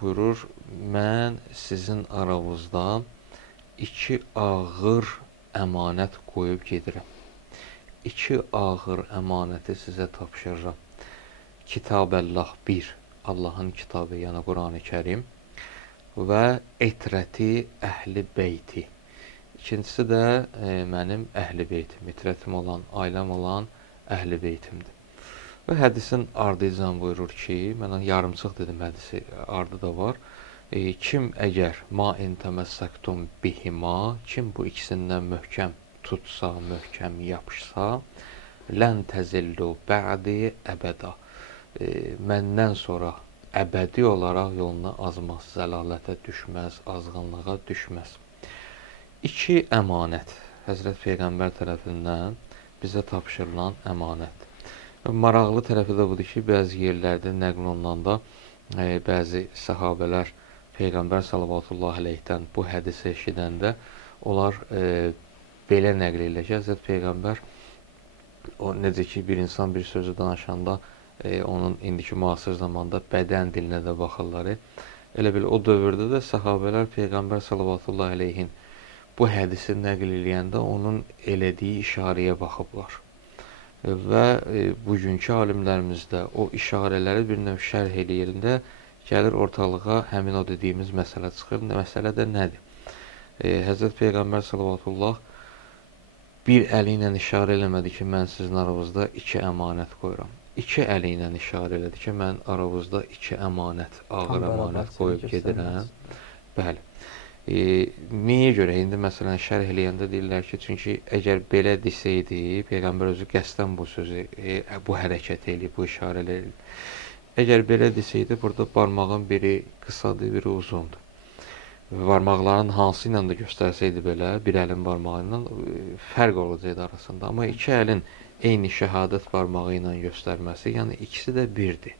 buyurur, mən sizin aranızda iki ağır əmanət qoyub gedirəm. İki ağır əmanəti sizə tapşırıram. Kitab-əllah 1, Allahın kitabı, yəni Qurani Kərim və etrəti əhli beyti. İkincisi də mənim əhli beytim, itrətim olan, ailəm olan əhli beytimdir. Və hədisin ardıcan buyurur ki, mən yarımçıq dedim hədisi, ardı da var. Kim əgər ma in təməssəktum bihima, kim bu ikisindən möhkəm tutsa, möhkəm yapışsa, lən təzillu bə'di əbəda. Məndən sonra əbədi olaraq yoluna azmaz, zəlalətə düşməz, azğınlığa düşməz. İki əmanət, Həzrət Peyğəmbər tərəfindən bizə tapşırılan əmanət. Maraqlı tərəfi də budur ki, bəzi yerlərdə nəql olunanda bəzi səhabələr Peyğəmbər sallallahu əleyhidən bu hədisi eşidəndə onlar belə nəql edirlər ki, Həzrət Peyğəmbər o necə ki bir insan bir sözü danışanda onun indiki müasir zamanda bədən dilinə də baxırlar. Elə bil o dövrdə də səhabələr Peyğəmbər sallallahu əleyhin bu hədisi nəql eləyəndə onun elədiyi işarəyə baxıblar. Və bugünkü alimlərimiz də o işarələri bir növ şərh eləyirində gəlir ortalığa həmin o dediyimiz məsələ çıxır. Məsələ də nədir? Həzrət Peyğəmbər sallallahu bir əli ilə işarə eləmədi ki, mən sizin aranızda iki əmanət qoyuram. İki əli ilə işarə elədi ki, mən aranızda iki əmanət, ağır əmanət qoyub gedirəm. Bəli. Niyə görə? İndi məsələn şərh eləyəndə deyirlər ki, çünki əgər belə desəydi, Peyğəmbər özü qəsdən bu sözü, bu hərəkət eləyib, bu işarələr eləyib. Əgər belə desəydi, burada barmağın biri qısadır, biri uzundur. Barmaqların hansı ilə də göstərsəydi belə, bir əlin barmağı ilə fərq olacaqdı arasında. Amma iki əlin eyni şəhadət barmağı ilə göstərməsi, yəni ikisi də birdir.